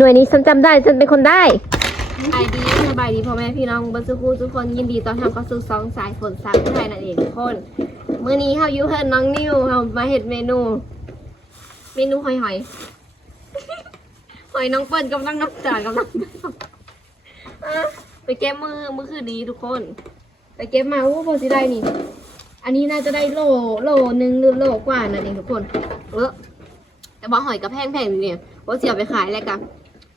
หน่วยนี้ฉันจำได้ฉันเป็นคนได้ไอดีสบายดีพ่อแม่พี่น้องบัสกูทุกคนยินดีต้อนรับเข้าสู่สองสายฝนสามไทยนั่นเองทุกคนมื้อนี้เฮาอยู่เพิ่นน้องนิวเฮามาเฮ็ดเมนู เมนูหอยหอยหอยน้องเปิ้ลกำลังน้ำจานกำลังไปเก็บมือมือคือดีทุกคน ไปเก็บมาโอ้พอสิได้นี่ อันนี้น่าจะได้โลโลหนึ่งหรือโลกว่านั่นเองทุกคนเออแต่ว่าหอยกระแพงแพงเนี่ยว่าเสียไปขายแล้วกัน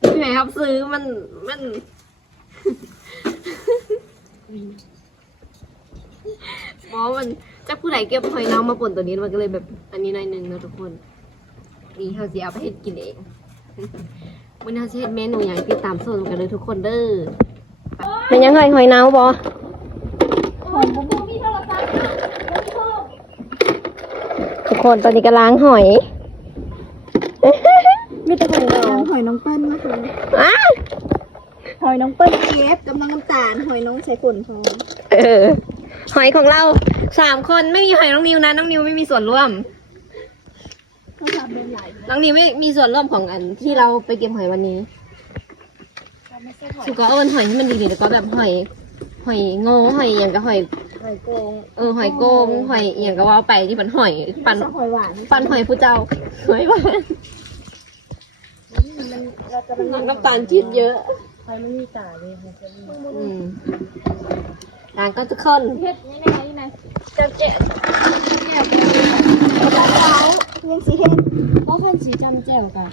พี่แม่ครับซื้อมันมัน หมอมันจากผู้ใดเก็บหอยน้ำมาป่นตัวนี้มันก็เลยแบบ อันนี้หน่อยหนึงนะทุกคนนี่เขาจะเอาไปให้กินเองวันนี้เราจะเฮ็ดเมนูอย่างติดตามส่วนกันเลยทุกคนเด้อเป็นยังไงหอยน้ำบอทุกคนตอนนี้ก็ล้างหอยไม่แต่หอยนางหอยน้องเปิ้ลนะคะอ้าหอยน้องเปิ้ลเอฟกำลังน้ำตาลหอยน้องใช้ขนทองเออ หอยของเราสามคนไม่มีหอยน้องนิวนะน้องนิวไม่มีส่วนร่วมเขาทำเป็นหลายน้องนิวไม่มีส่วนร่วมของอันที่เราไปเก็บหอยวันนี้เขาไม่ใช่หอยสุก็เอาหอยที่มันดีๆแล้วก็แบบหอย หอยโง่หอยอย่างกับหอย หอยโกงเออหอยโกงหอยอย่างกับว่าไปที่ปันหอย ปันหอยหวานปันหอยผู้เจ้าหอยหวานมั นเราจะมันน้ำตาลชีสเยอะหอยไม่มีตาเลยค่ะอืมร้านก็ทุกคนเฮ็ดนี่ไงนี่ไงเจ้าเจ๊ยังสีเฮ็ดเพราะคันสีจำแจ่วกะ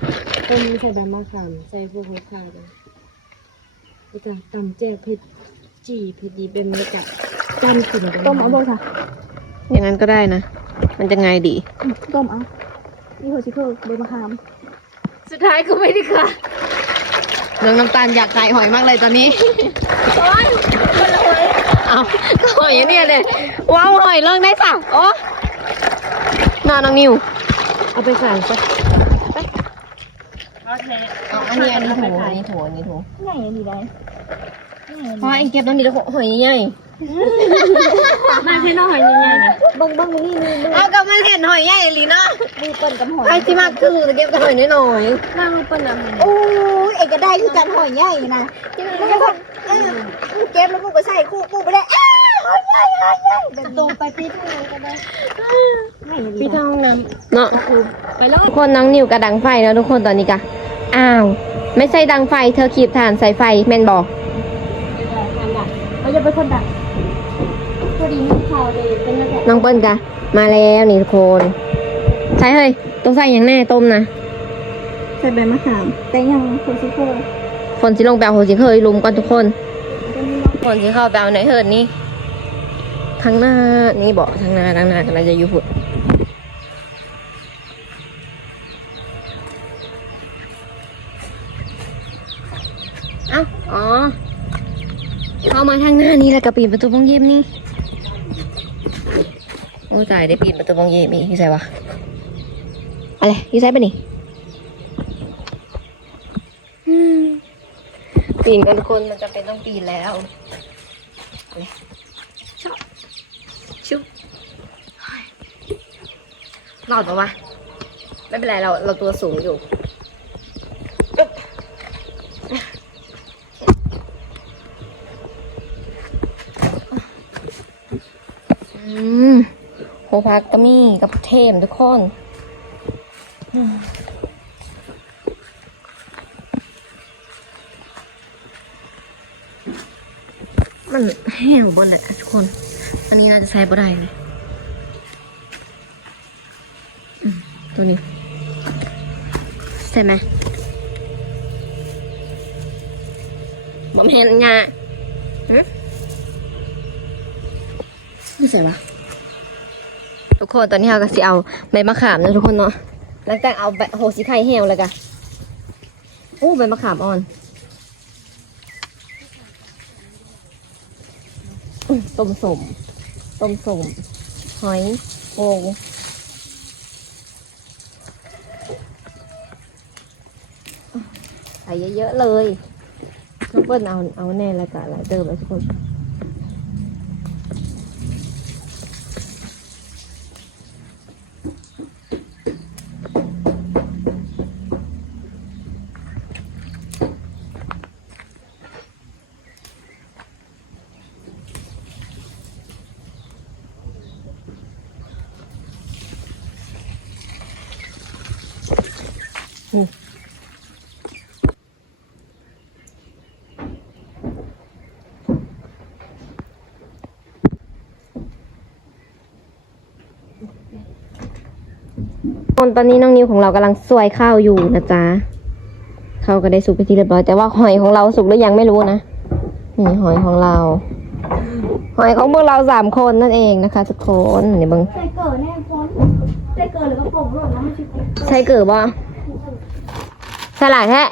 ต้มใส่ใบมะขามใส่พวกหัวขาเลยแล้วก็ตำแจ่วเผ็ดจีเผ็ดดีเป็นไมาจากจำขึ้นต้มเอาบ่ค่ะ อย่างนั้นก็ได้นะ มันจะไงดี ต้มเอานี่หัวชิเคิลใบมะขาม สุดท้ายก็ไม่ได้ค่ะน้องน้ำตาลอยากขายหอยมากเลยตอนนี้เอาก็หอยเนี่ยเลยว้าวหอยเลิกได้สักโอ้นาน้องนิว เอาไปใส่ซะเอาอันนี้อันนี้ถูอันนี้ถูอันนี้ถูใหญ่ยังดีได้เพราะเอ็งเก็บน้องนี่แล้วหอยใหญ่ มาให้น้องหอยใหญ่ๆนะเบิ่งเบิ่งมือนี่มือมือเอากับมันเห็นหอยใหญ่ลีเนาะมือเปิ้ลกับหอยใครที่มากคือจะเก็บแต่หอยน้อยหน้ามันเป็นอะไรโอ้ยเอกก็ได้คือการหอยใหญ่นะมึงก็คนเออมึงเก็บแล้วมึงก็ใส่คู่กูไปเลยอ้าหอยใหญ่หอยใหญ่แบบตรงไปปิดเลยก็ได้ไม่ดีปิดนะห้องน้ๆเนาะำไปแล้วทุกคนน้องนิวกระดังไฟแล้วทุกคนตอนนี้กะอ้าว ไม่ใช่ดังไฟเธอขีดฐานใส่ไฟแมนบอกเราจะเป็นคนดักพอ ดีมีข่าวเลยเป็นนักแสดงน้องเปิ้ลกะมาแล้วนี่ทุกคนใช่เฮ้ยต้องใส่อย่างแน่ต้มนะใส่ใบมะขาม แต่ยังโคซิโคคนสิลงไปเอาโหสิเคยลุมก่อนทุกคน คนสิเข้าไปเอาไหนเฮิร์ดนี่ทางหน้านี่บอกทางหน้าทางหน้ากันเราจะอยู่พุ่นเอ้าอ๋อเข้ามาทางหน้านี้แล้วก็ปีนประตูบงเย็บนี่ โอ้ตายได้ปีนประตูบงเย็บอีกที่ใส่วะอะไรที่ใส่ปะนี่ปีนกันทุกคนมันจะเป็นต้องปีนแล้วชอบชุบรอดปะวะไม่เป็นไรเราเราตัวสูงอยู่อึ๊บ อืม โหพักก็มีกับเทมทุกคนมันแห้งบนแหละทุกคน อันนี้น่าจะใช้บ่ได้เลยตัวนี้ใช่ไหมบ่เห็นงาหึไม่ใช่ปะ ทุกคนตอนนี้เราก็สิเอาใบมะขามนะทุกคนเนาะหลังจากเอาใบโหสีไข่แห้วแล้วกันโอ้ใบมะขามอ่อนต้มสมต้มสมหอยโอ่งใส่เยอะๆเลยน้องเปิ้ลเอาเอาแน่แล้วกันหลายเติมแล้วทุกคน คนตอนนี้น้องนิวของเรากำลังสวยข้าวอยู่นะจ๊ะข้าวก็ได้สุกไปนที่เรียบร้อยแต่ว่าหอยของเราสุกหรือยังไม่รู้นะนี่หอยของเรา หอยของพวกเราสามคนนั่นเองนะคะทุกคนนี่เบิงใส่เกิดแน่พ้นใส่เกิดหรือกระโปรงหล่นแล้วมันชิบใช่เกิดบ่สลายแท้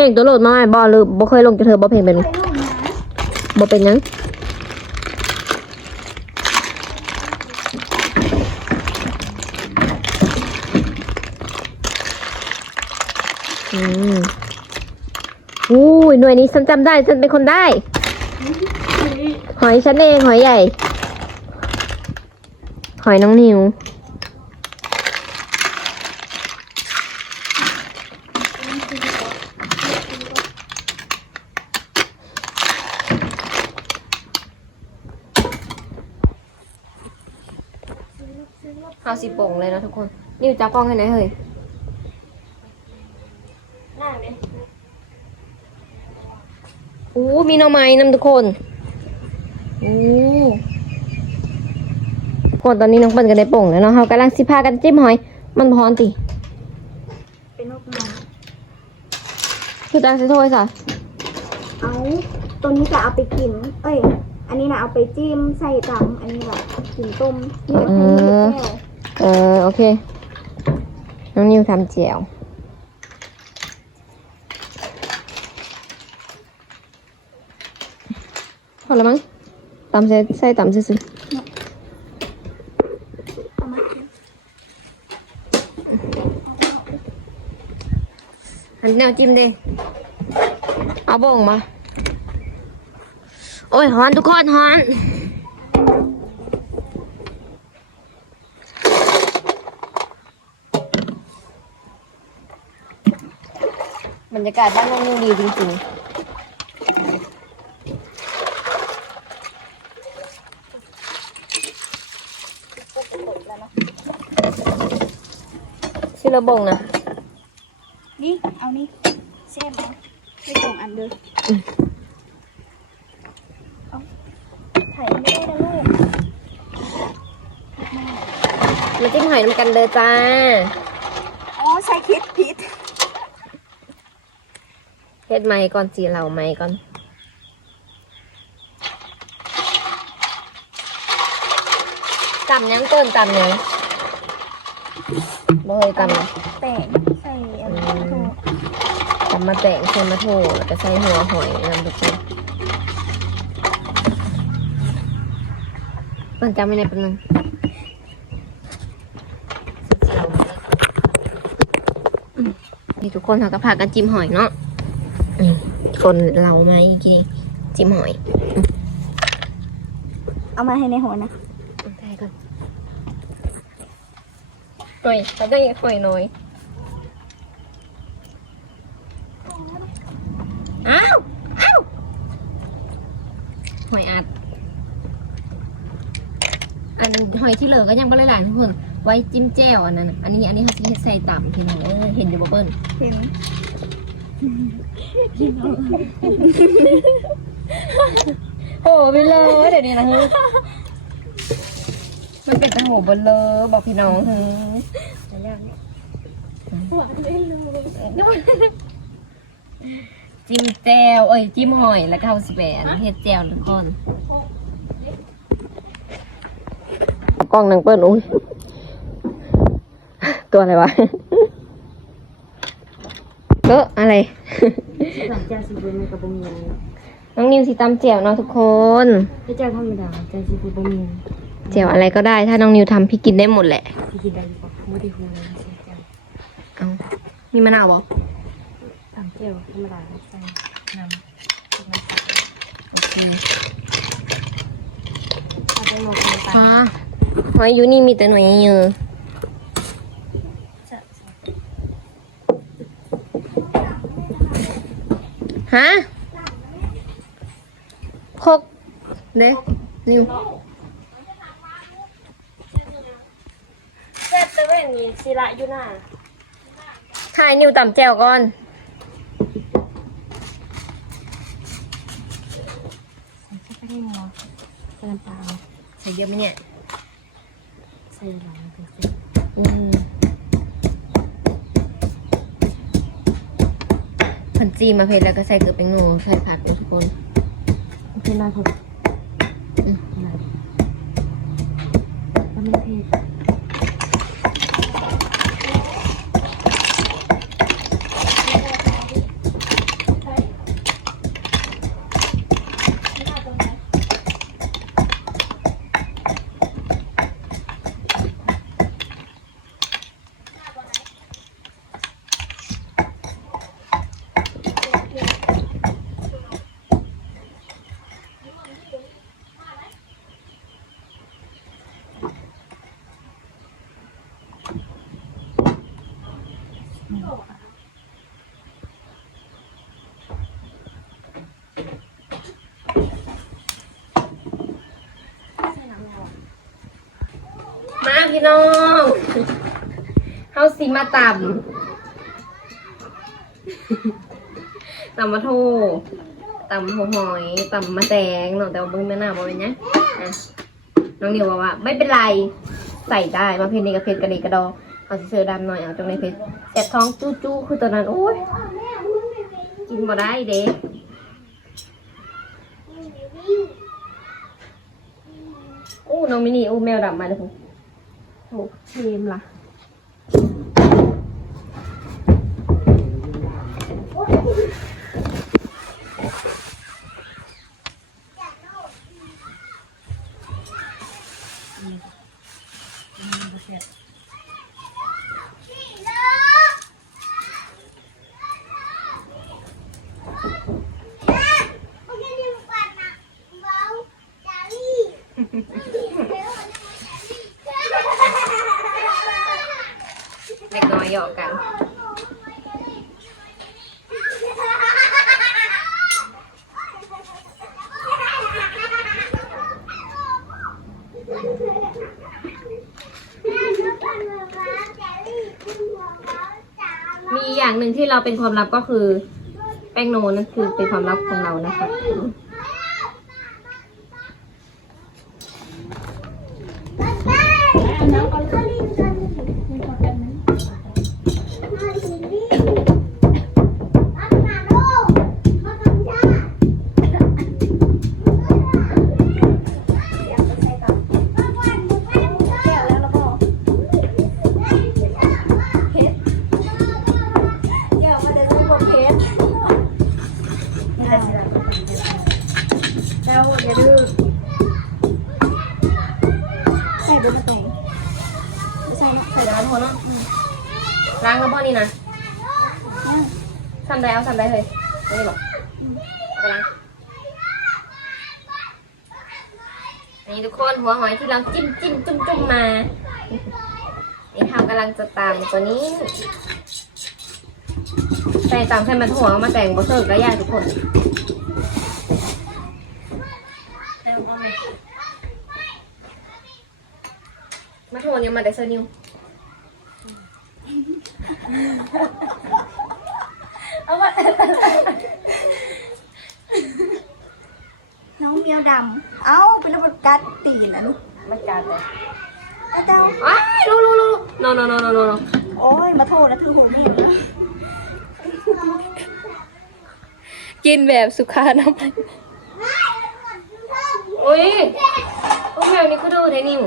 ลงตัวโหลดมาไหมบ่หรือบ่เคยลงจะเธอบ่เพลงเป็นบ่เป็นยังอืมอู้ยหน่วยนี้ฉันจำได้ฉันเป็นคนได้ หอยฉันเองหอยใหญ่ หอยน้องนิว เอาสีโป่งเลยนะทุกคน นิวจับกล้องให้หน่อยเฮ้ยอู้มีหน่อไม้นำทุกคนอู้คนตอนนี้น้องเปิ้ลก็ได้โป่งแล้วเนาะเขากำลังสิพากันจิ้มหอย มันพร้อนติ เป็นนกมันคือจังสิโทษสะเอาตัวนี้จะเอาไปกิน เอ้ย อันนี้นะเอาไปจิ้มใส่ตำอันนี้แบบกินต้มนี่แบบให้เลือดแก้ว เออโอเคน้องนิวทำเจียวพอแล้วมั้งตำใส่ใส่ตำซื้อๆอันแนวจิ้มดิเอาบ่งมา โอ้ยฮอนทุกคนฮอน รรยากาศบ้านน้องนิวดีจริงๆ ชื่อระบงนะ นี่ เอานี่เส้นให้ส่งอันเด้ออเอาถ่ายไม่ได้นะลูกมาจิ้มหอยน้ำกันเลยจ้า อ๋อใส่คิดผิด เฮ็ดไม้ก่อนสีเหล่าไม้ก่อนตำยังเกินตำยังบ่เคยตำเลยแป้งใส่อะไรโทตำมาแตงใส่มาโถแล้วก็ใส่หัวหอยนำทุกคนมันจำไม่ได้เป็นนึงอืมนี่ทุกคนเขาก็พากันจิ้มหอยเนาะนี่ คนเราไหมเมื่อกี้จิ้มหอย เอามาให้ในหัวนะได้ก่อนหน่อยเราได้หอยหน่อย อ้าว อ้าว หอยอัด อันหอยที่เหลือก็ยังไม่ได้หลายทุกคน ไว้จิ้มแจ่วอันนั้นน่ะอันนี้อันนี้เขาจะใส่ต่ำพี่น้องเออเห็นอยู่บ่เปิ้ลเห็น โอ้ไปเลยเดี๋ยวนี้นะฮึมันเป็นตะโหบนเลยบอกพี่น้องฮึจิ้มแจ่วเอ้ยจิ้มหอยแล้วก็เอาสิแบนเฮ็ดแจ่วทุกคนกล้องนางเปิ้ลอุ้ยตัวอะไรวะ เอออะไร หลังจากซีฟู้ดมันกับบะหมี่น้องนิวสีตำแจ่วเนาะทุกคนพี่เจ้าธรรมดาจานซีฟู้ดบะหมี่แจ่วอะไรก็ได้ ถ้าน้องนิวทำพี่กินได้หมดแหละ ที่กินได้ดีกว่าไม่ได้ฮูเลยใส่เจ้าเอามีมะนาวบ่ตามเจียวธรรมดาใส่น้ำโอเคเอาไปหมดเลยตาอ่าหอยอยู่นี่มีแต่หน่วยเยอะ ฮะคกเด้นิวเซตเว่นมีศิระอยู่หน้าทถ่ายนิวต่ำแจวก่อนใส่ไปได้หมอใส่น้ำปลาใส่เยอะไหมเนี่ย ใส่หลังถึงเสร็จอืม ผันจีมาเพลแล้วก็ใส่เกลือเป็นงูใส่ผักไปทุกคนโอเป็นลายผม อืม ลายแล้วมันเผ็ด มา พี่น้องเฮาสิมาต่ำต่ำมาโทต่ำหัวหอยต่ำมาแตงเนาะแต่ว่าเบิ้งแม่หน้าบ่เป็นหยังอะน้องนิวบอกว่าไม่เป็นไรใส่ได้มาเพชรนี่กับเพชรกระดีกระดอเอาเสื้อดำหน่อยเอาตรงในเพชรแสบท้องจู้จู้คือตอนนั้นโอ้ยกินบ่ได้เด้โอ้น้องมินี่โอ้แมวดำมาเลยคุณ โอเทมล่ะ เล็กน้อยหยอกกัน มีอย่างหนึ่งที่ เราเป็นความลับก็คือ แป้งโนนั่นคือเป็นความลับของเรานะคะ ล้างแล้วพ่อนี่นะทำได้เอาทำได้เลยไม่ได้หรอกเอาไปล้างอันนี้ทุกคนหัวหอยที่เราจิ้มจิ้มจุ่มจุ่มมานี่ทำกำลังจะตามตัวนี้ใส่ตามใส่มันหัวเอามาแต่งบอสเซอร์ก็ยากทุกคนมาโทนยังมาได้เซอร์นิว น้องเมียวดำ เอ้า เป็นระบบการดตีนอะลูกไม่กล้าแต่เจ้า อ้ายดูดูดู no no no no no no โอ้ย มาโทษนะถือหูนี่กินแบบสุขาน้ำมันอุ้ยโอ้แมวนี่ก็ดูได้นิว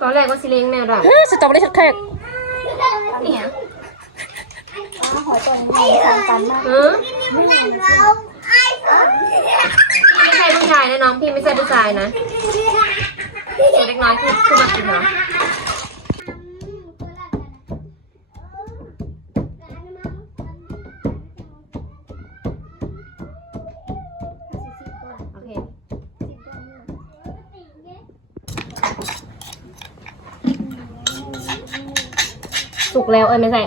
ตอนแรกก็สิเลี้ยงแมวดำ สตรอเบอรี่ชักแทก เนี่ยอ้าหอยตัวนี้ทำกันมากเออพี่ไม่ใช่ผู้ชายนะน้องพี่ไม่ใช่ผู้ชายนะตัวเล็กน้อยคือคือมากินเหรอ แล้วเอ้ยไม่ใช่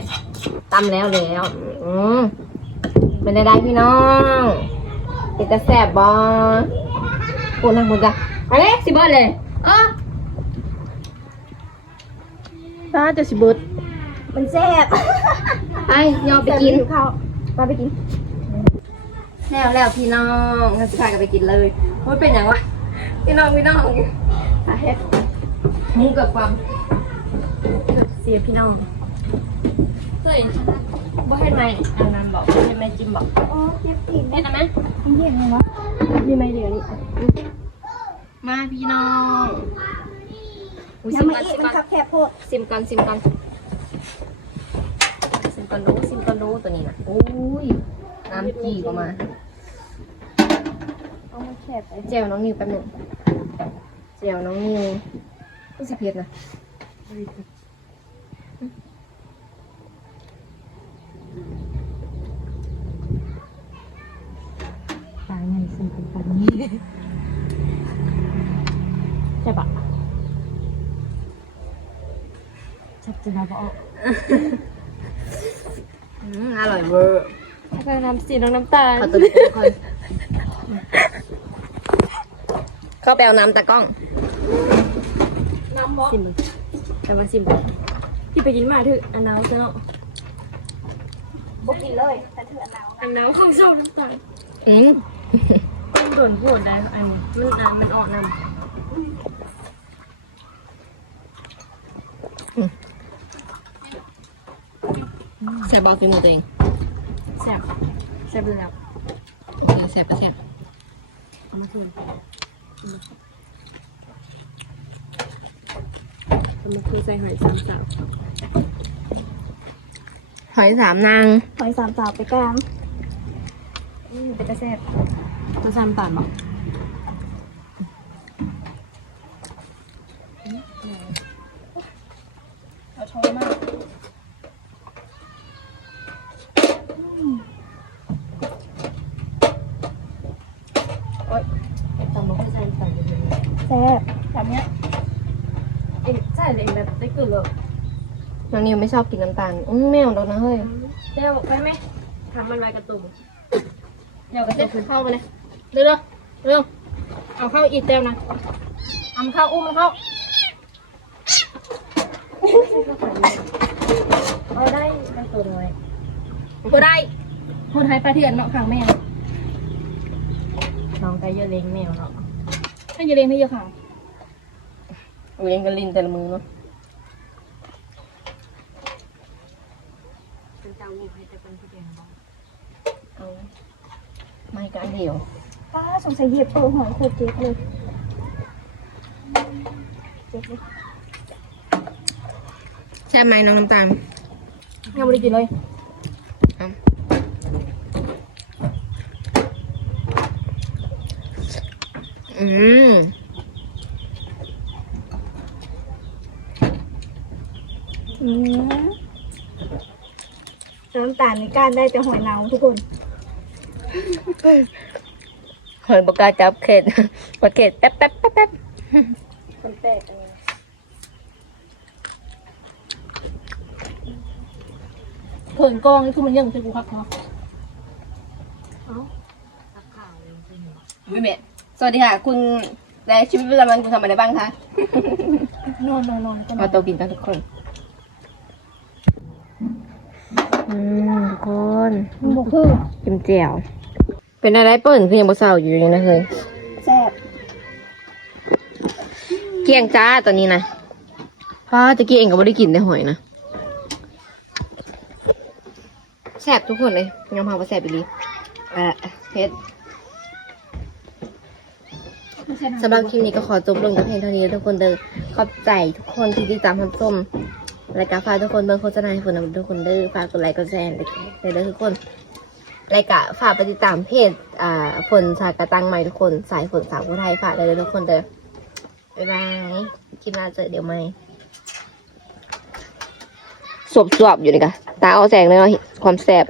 ตำแล้วแล้วอืมเป็นได้ได้พี่น้องเป็นตะแสบบอปูนทางปูนจ้ะเอาเลยสิเบิร์ดเลยเออน่าจะสิเบิดมันแซ่บไปยอมไปกินหิวข้าวไปไปกินแล้วแล้วพี่น้องงั้นสิพากันไปกินเลยมันเป็นอย่างวะพี่น้องพี่น้องสาเหตุหมูกับความเกือบเสียพี่น้อง เฮ้ยบ่เห็นไหมอันนั้นบอกบ่เห็นไหมจิมบอกโอ้เจ็บตีนเห็นไหมมันเห็นไหมวะมีไหมเดี๋ยวนี้มาพี่น้องอุ๊ยยังไม่ซิอีกมมันก่คัอนบแคบโพดซิมกันซิมกันซิมกันดูซิมกันดูตัวนี้นะโอ้ยน้ำจีก็มาเอามันแคบไปเจลน้องนิวแป๊บหนึงเจลน้องนิวก็สิเพียรนะ ตายไงซึ่งเป็นปันนี้ ใช่ปะชัดจะมาบอกอืมอร่อยเวอร์ถ้าการน้ำสีน้องน้ำตาลขอตัวเล็กๆก่อนเข้าไปเอาน้ำตะกล้อง น้ำบอซิมเลยแต่ว่าซิมที่ไปกินมาเถอะอันน้ำซะเนาะบกินเลยแต่เถื่อนหนาวอันน้ำของเจ้าน้ำตาลอืม มันโดนพูดได้อันนี้มันน้ำมันออกน้ำแซ่บบอกฝีมือตัวเองแซ่บแซ่บเลยแล้วโอเคแซ่บก็แซ่บเอามาเถอะเอามาคือใส่หอยสามสาวหอยสามนางหอยสามสาวไปกลางอืมเป็นกระแซ่บ ตัวสามตาลบอกเอาช้อนมากจำบอกคือใส่ตาลยแซ่บแบบเนี้ยเองใส่เองแบบได้กลิ่นเลยน้องนิวไม่ชอบกินน้ำตาลอืมแมวดอกนะเฮ้ย เดี๋ยวไปไหมทำมันไว้กระตุ่มเดี๋ยวก็จะเข้ามาเลย เร็วๆเร็วเอาเข้าอีกเต็มนะเอามาเข้าอุ้มมาเข้าเอาได้ได้ตัวน้อยบ่ได้พูดให้ปลาเถื่อนเนาะขังแมวน้องไก่เยอะเลี้ยงแมวเนาะให้อยาเลี้ยงให้เยอะขังเลี้ยงกันลินแต่ละมือเนาะเป็นเจ้าลูกให้แต่เป็นผู้เดียวบอกเอาไม่กันเดียว ป้าสงสัยเหยียบเปิดหอยโคตรเจ็บเลย เจ็บเลยใช่ไหมน้องน้ำตาลยังไม่ได้กินเลยอืมอืมน้ำตาลในก้านได้แต่หอยเนาทุกคน หอยบกล้าจับเข็ดปลาเข็ดแป๊บแป๊บแป๊บแป๊บคนแตกเลยเผินกองนี่คือมันยังใช่กูครับเนาะตักข่าวเลยจริงวิเมสวัสดีค่ะ คุณในชีวิตประจำวันคุณทำอะไรบ้างคะ นอนนอนนอนกันมาโตวกินกันทุกคน อืมทุกคนบอกคือกิมเจียว เป็นอะไรเปิ่นคือยังบ่เศร้าอยู่นี่นะเฮ้ยแซ่บเกี่ยงจ้าตอนนี้นะป้าตะกี้เองก็ไม่ได้กินได้หอยนะแซ่บทุกคนเลยยอมพาว่าแซ่บอีหลีอะเพชรสำหรับคลิปนี้ก็ขอจบลงกับเพลงเท่านี้ทุกคนเด้อขอบใจทุกคนที่ติดตามทำส้มรายการฝากทุกคนเบิ่งโฆษณาให้ฝนนำทุกคนเด้อฝากกดไลค์กดแชร์เด้อเด้อทุกคน รายกะฝากไปติดตามเพจอ่าฝนสากกระตังใหม่ทุกคนสายฝนสาวผู้ไทยฝากเลยทุกคนเด้อบ๊ายบายคลิปหน้าเจอเดี๋ยวไหมสวบสวบๆอยู่นี่กะตาเอาแสงเลยเนาะความแสบ